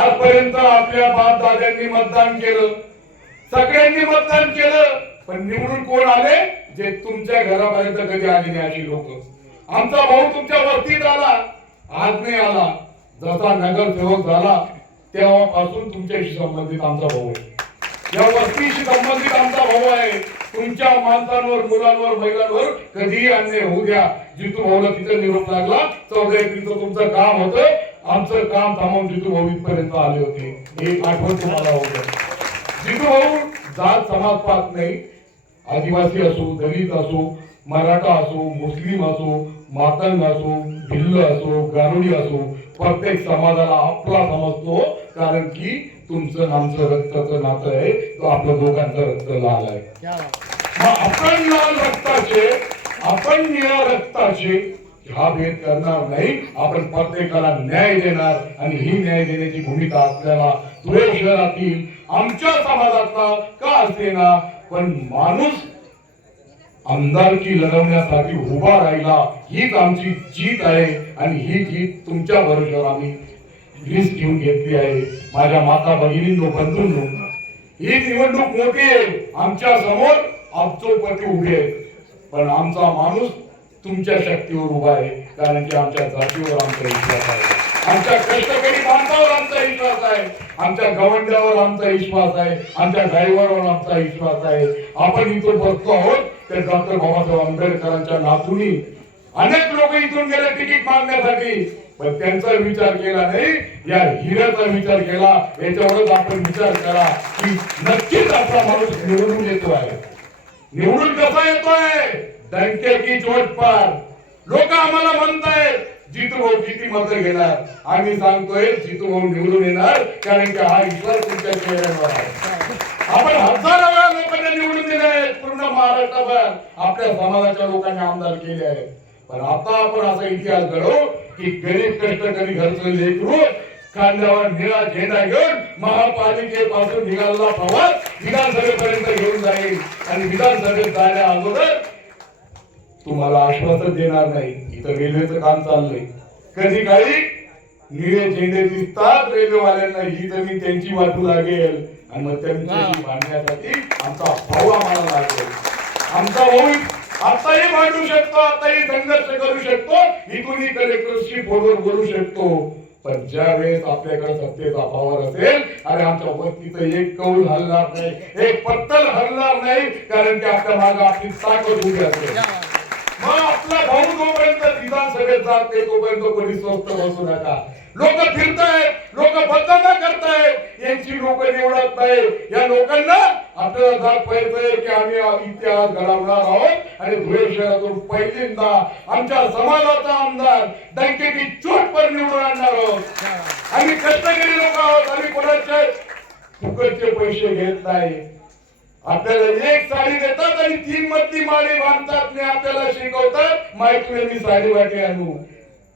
आजपर्यंत आपल्या बाप दाद्यांनी मतदान केलं, सगळ्यांनी मतदान केलं, पण निवडून कोण आले? जे तुमच्या घरापर्यंत कधी आले नाही अशी लोक. आमचा भाऊ तुमच्या वस्तीत आला, आज नाही आला. जसा नगरसेवक झाला तेव्हापासून तुमच्याशी संबंधित आमचा भाऊ आहे, या वस्तीशी संबंधित आमचा भाऊ आहे. तुमच्या माणसांवर, मुलांवर, महिलांवर कधीही अन्याय होऊ द्या. जितू भाऊला तिथे निरोप लागला 14 एप्रिलचं तुमचं काम होतं, आमचं काम थांबवून जितू भाऊ इथपर्यंत आले होते. एक आठवण तुम्हाला होतं. जितू भाऊ जात समाज पाहत नाही. आदिवासी असो, दलित असो, मराठा असो, मुस्लिम असो, मातंग असो, भिल्ल असो, गारुडी असो, प्रत्येक समाजाला आपला समजतो. कारण की तुमचं आमचं रक्ताचं नातं आहे, तो आपल्या दोघांचं रक्त लाल आहे. आपण लाल रक्ताचे, आपण निळ्या रक्ताचे हा भेद करणार नाही. आपण प्रत्येकाला न्याय देणार आणि ही न्याय देण्याची भूमिका आपल्याला धुळे शहरातील आमच्या समाजातला का असेना, पण माणूस आमदारकी लढवण्यासाठी उभा राहिला हीच आमची जीत आहे. आणि ही जीत तुमच्या भरोश्यावर आम्ही रिस्क घेऊन घेतली आहे. माझ्या माता भगिनींनो, बंधूंनो, ही निवडणूक मोठी आहे. आमच्या समोर अब्जोपती उभे आहेत, पण आमचा माणूस तुमच्या शक्तीवर उभा आहे. कारण की आमच्या जातीवर आमचा विश्वास आहे, आमच्या कष्टकरी माणसावर आमचा विश्वास आहे, आमच्या गवंड्यावर आमचा विश्वास आहे, आमच्या ड्रायव्हरवर आमचा विश्वास आहे. आपण इथून बसतो आहोत तर डॉक्टर बाबासाहेब आंबेडकरांच्या नातूंनी अनेक लोक इथून गेले तिकीट मागण्यासाठी, पण त्यांचा विचार केला नाही, या हिऱ्याचा विचार केला. याच्यावरच आपण विचार करा की नक्कीच आपला माणूस निवडून येतो आहे. निवडून कसा येतोय? डंके की चोट पर. लोक आम्हाला म्हणतायत जितू भाऊ किती मतं घेणार. आम्ही सांगतोय जितू भाऊ निवडून येणार, कारण की हा विश्वास तुमच्या चेहऱ्यावर आहे. आपण हजारो वेळा लोकांना निवडून दिले आहेत. पूर्ण महाराष्ट्रभर आपल्या समाजाच्या लोकांनी आमदार केले आहेत. पण आता आपण असा इतिहास घडवू की गरीब कष्टकरी घरचं लेकरू खांद्यावर निळा झेंडा घेऊन महापालिकेपासून निघालेला प्रवास विधानसभेपर्यंत घेऊन जाईल. आणि विधानसभेत जाण्या अगोदर तुम्हाला आश्वासन देणार नाही. इथं रेल्वेचं काम चाललंय, कधी काही निळे झेंडे दिसतात रेल्वेवाल्यांना, ही जमीन त्यांची वाटू लागेल आणि मग त्यांच्याशी भांडण्यासाठी आमचा भाऊ आम्हाला लागेल. आमचा भाऊ आताही भांडू शकतो, आताही संघर्ष करू शकतो, इथूनही कलेक्टरशी फोनवर बोलू शकतो. पण ज्या वेळेस आपल्याकडे सत्तेचा पावर असेल, अरे आमच्या वस्तीचं एक कौल हलणार नाही, एक पत्तल हलणार नाही, कारण की आपल्या मागे आपली ताकद उभी असेल. मग आपला भाऊ जोपर्यंत विधानसभेत जात नाही तोपर्यंत कोणी स्वस्त बसू नका. लोक फिरतायत, लोक बदनामी करतायत, यांची लोक निवडत नाही. या लोकांना आपल्याला दाखवायचंय की आम्ही इतिहास घडवणार आहोत आणि धुळे शहरातून पहिल्यांदा आमच्या समाजाचा आमदार डंके की चोट पर निवडून आणणार आहोत. आम्ही कष्टकरी लोक आहोत, आम्ही कोणाचे फुकटचे पैसे घेत नाही. आपल्याला एक साडी देतात आणि 3 मधली माळी बांधतात, मी आपल्याला शिकवतात माहिती मी साडी वाटे आणू.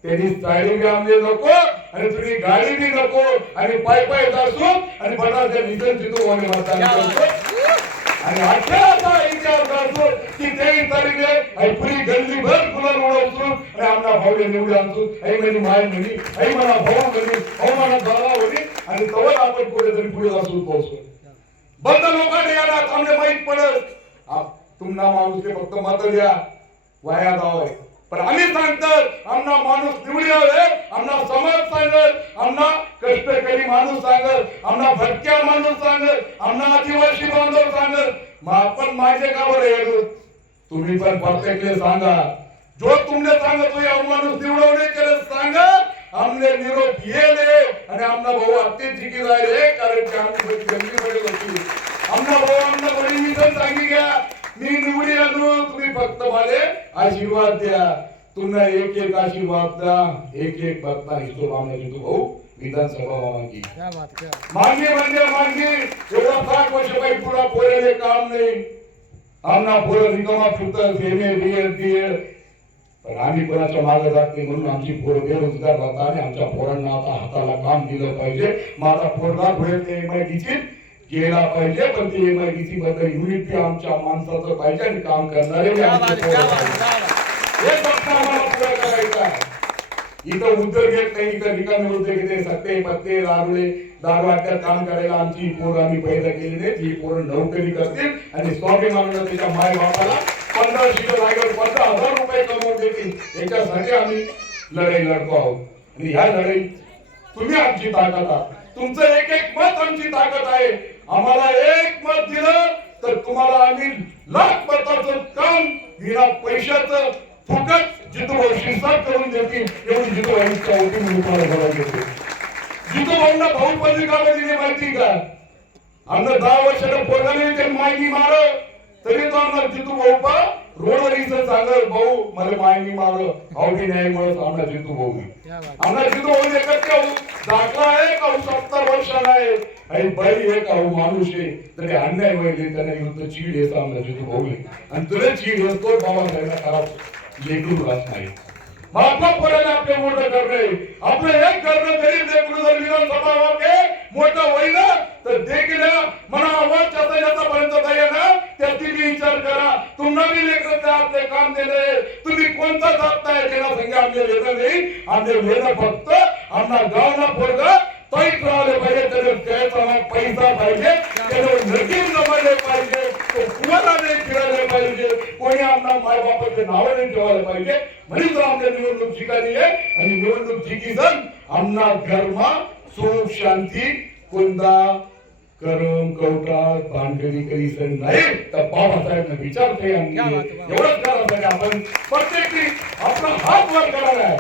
त्यांनी साडी बी आमले नको आणि तुम्ही गाडी बी नको आणि पाय पाय जासू आणि बटाच्या निधन तिथून होणे मतदान करतो. आणि अशा इतिहास करतो की 23 तारीखे आई पुरी गल्ली भर फुलं उडवतो आणि आमना भाऊला निवडून आणतो. आई म्हणजे माय म्हणी, आई मला भाऊ म्हणी, भाऊ मला दादा म्हणी, आणि तेव्हा आपण कुठेतरी पुढे जासून पोहोचतो. बंद लोकांनी याला आमने माहित पडत तुम्हाला माणूस फक्त मत द्या वाया जावं. पण आम्ही सांगतात आमना माणूस निवडी हवे, आमना समाज सांगत, आमना कष्टकरी माणूस सांगत, आमना भटक्या माणूस सांगत, आमना आदिवासी बांधव सांगत. मग आपण माझे का बरं येतो? तुम्ही पण प्रत्येकले सांगा, जो तुमने सांगतो या माणूस निवडवणे करत सांगा. आमने निरोप येले आणि आमना भाऊ अत्यंत जिकी जायले, कारण की आमची गल्ली मध्ये होती. आमना भाऊ आमना बहिणी पण सांगी घ्या मी निवडी आणू, तुम्ही फक्त मला आशीर्वाद द्या. तुम्हाला एक एक आशीर्वाद द्या, एक एक भक्ता हिशोब आमने जितू भाऊ विधानसभा मागी मागे म्हणजे मागे. एवढा 60 वर्ष काही पुढा पोरेले काम नाही. आमना पोरं रिकामा फिरतात एमए बीएड. पण आम्ही कोणाच्या मागे जात नाही म्हणून आमची पोरं बेरोजगार राहतात आणि आमच्या पोरांना आता हाताला काम दिलं पाहिजे. माझा पोरगा पुढे एमआयडीसी गेला पाहिजे, पण ते एमआयडीसी बद्दल युनिटी आमच्या माणसाचं पाहिजे आणि काम करणारे हे फक्त आम्हाला पुढे करायचं आहे. इथं उद्योग येत नाही, इथं रिकामे उद्योग येते, सत्ते पत्ते दारुडे दारू अड्ड्यात काम करायला आमची पोरं आम्ही पैदा केली नाही, ही पोरं नोकरी करतील आणि स्वाभिमानानं त्याच्या माय बापाला 1500 जागेवर 15,000 रुपये कमवून देतील, याच्यासाठी आम्ही लढाई लढतो आहोत. आणि ह्या लढाई तुम्ही आमची ताकद आहात, तुमचं एक एक मत आमची ताकद आहे. आम्हाला एक मत दिलं तर तुम्हाला आम्ही लाख मताचं काम विना पैशाचं फुकट जितूभाऊ शिरसाट करून देतील, एवढी जितूभाऊच्या वतीने मी तुम्हाला बोलायला येते. जितूभाऊंना भाऊ पत्रिकामध्ये माहिती का, आमनं 10 वर्षाला पोरगाने ते मायनी मार तरी तो आमदार जितूभाऊ पा रोडवर इथं सांगत भाऊ मला मायनी मार अवधी न्यायमुळे आमदार जितूभाऊ आमदार जितूभाऊ एकच दाखला आहे का 70 वर्षाला आहे आणि बाई आहे का माणूस आहे तरी अन्याय व्हायले त्यांना युद्ध चीड येतं आमदार जितूभाऊ आणि तुला चीड येतो बाबासाहेबांना खराब लेकरू राहत नाही. महात्मा फुलेने आपले मोठं करणे, आपलं एक करणं गरीब लेकरू जर विधानसभा मोठं होईल तर देखील मना आवाज पर्यंत जाईल ना त्याची मी विचार करा. तुम्हाला मी लेकरं आपले काम दिले, तुम्ही कोणता जात नाही त्याला संघ आमचे लेणं नाही, आमचे लेणं फक्त आमना गावना पोरगा पैक राहिले पाहिजे, त्याला पैसा पाहिजे, त्याला नजीक जमायला पाहिजे, तो कुणाला नाही फिरायला पाहिजे, कोणी आमना माय बापाचे नाव नाही ठेवायला पाहिजे. म्हणून आमच्या निवडणूक जिंकायची आहे आणि निवडणूक जिंकीसन आमना घरमा सुख शांती कोणता करम कवटा भानगडी कधी सण नाही तर बाबासाहेबांना विचारते एवढंच करायचं. आपण प्रत्येक आपला हात वर करायला आहे,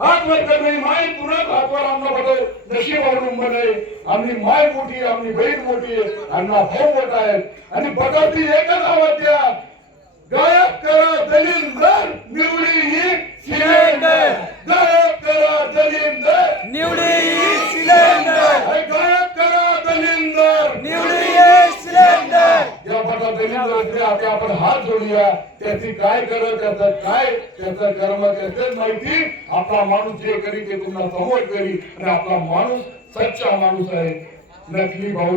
हात वर करणे माय तुरंत हातवर आमना बघ नशीब अवलंबन आहे. आमची माय मोठी आहे, आमची बहीण मोठी आहे, आमना भाऊ मोठा आहे आणि बघती एकच आवाज द्या, गायब करा दलिंदर निवडी ही सिलेंडर, गायब करा दलिंदर निवडी ही सिलेंडर, गायब करा दलिंदर निवडी ही सिलेंडर. या बघा दलिंदर आपण हात जोडूया, त्याची काय करत त्याचं काय त्याचं कर्म त्याचंच माहिती. आपला माणूस जे करी ते तुम्हाला समोर करी आणि आपला माणूस सच्चा माणूस आहे, नकली भाऊ